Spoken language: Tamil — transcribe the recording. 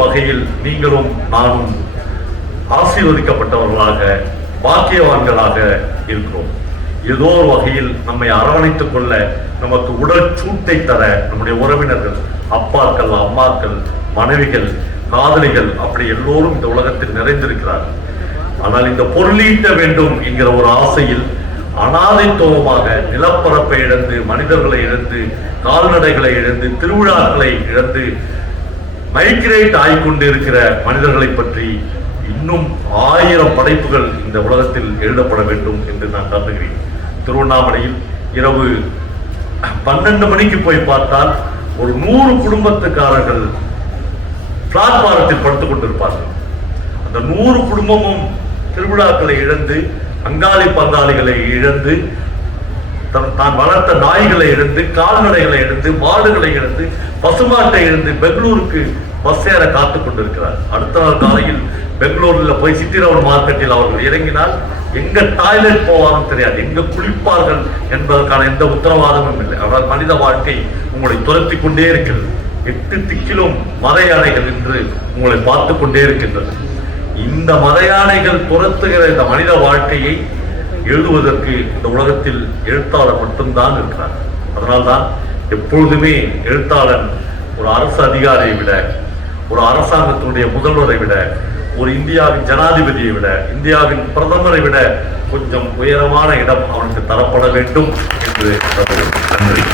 வகையில் நீங்களும் நானும் ஆசீர்வதிக்கப்பட்டவர்களாக பாக்கியவான்களாக இருக்கிறோம். ஏதோ ஒரு வகையில் நம்மை அரவணைத்துக் கொள்ள நமக்கு உடல் சூட்டை தர நம்முடைய உறவினர்கள் அப்பாக்கள் அம்மாக்கள் மனைவிகள் காதலிகள் அப்படி எல்லோரும் இந்த உலகத்தில் நிறைந்திருக்கிறார்கள். ஆனால் இந்த பொருளீட்ட வேண்டும் என்கிற ஒரு ஆசையில் அனாதைத்துவமாக நிலப்பரப்பை இழந்து மனிதர்களை இழந்து கால்நடைகளை இழந்து திருவிழாக்களை இழந்து மைக்ரேட் ஆகிக்கொண்டு இருக்கிற மனிதர்களை பற்றி இன்னும் ஆயிரம் படைப்புகள் இந்த உலகத்தில் எழுதப்பட வேண்டும் என்று நான் கருதுகிறேன் திருவண்ணாமலையில் இரவு பன்னெண்டு மணிக்கு போய் பார்த்தால் ஒரு நூறு குடும்பத்துக்காரர்கள் பிளாட்பாரத்தில் படுத்துக் கொண்டிருப்பார்கள். அந்த நூறு குடும்பமும் திருவிழாக்களை இழந்து அங்காளி பங்காளிகளை இழந்து தன் தான் வளர்த்த நாய்களை எடுத்து கால்நடைகளை எடுத்து மாடுகளை எடுத்து பசுமாட்டை எடுத்து பெங்களூருக்கு பஸ் ஏற காத்துக் கொண்டிருக்கிறார். அடுத்த நாள் காலையில் பெங்களூர்ல போய் சித்திரவன் மார்க்கெட்டில் அவர்கள் இறங்கினால் எங்க டாய்லெட் போவாலும் தெரியாது. எங்க குளிப்பார்கள் என்பதற்கான எந்த உத்தரவாதமும் இல்லை. அவரால் மனித வாழ்க்கை உங்களை துரத்தி கொண்டே இருக்கிறது. எட்டு திக்கிலும் மறையானைகள் என்று உங்களை பார்த்து கொண்டே இருக்கின்றது. இந்த மறையானைகள் துரத்துகிற இந்த மனித வாழ்க்கையை எழுதுவதற்கு இந்த உலகத்தில் எழுத்தாளர் மட்டும்தான் இருக்கிறார். அதனால்தான் எப்பொழுதுமே எழுத்தாளன் ஒரு அரசு அதிகாரியை விட ஒரு அரசாங்கத்தினுடைய முதல்வரை விட ஒரு இந்தியாவின் ஜனாதிபதியை விட இந்தியாவின் பிரதமரை விட கொஞ்சம் உயரமான இடம் அவனுக்கு தரப்பட வேண்டும் என்று நன்றி.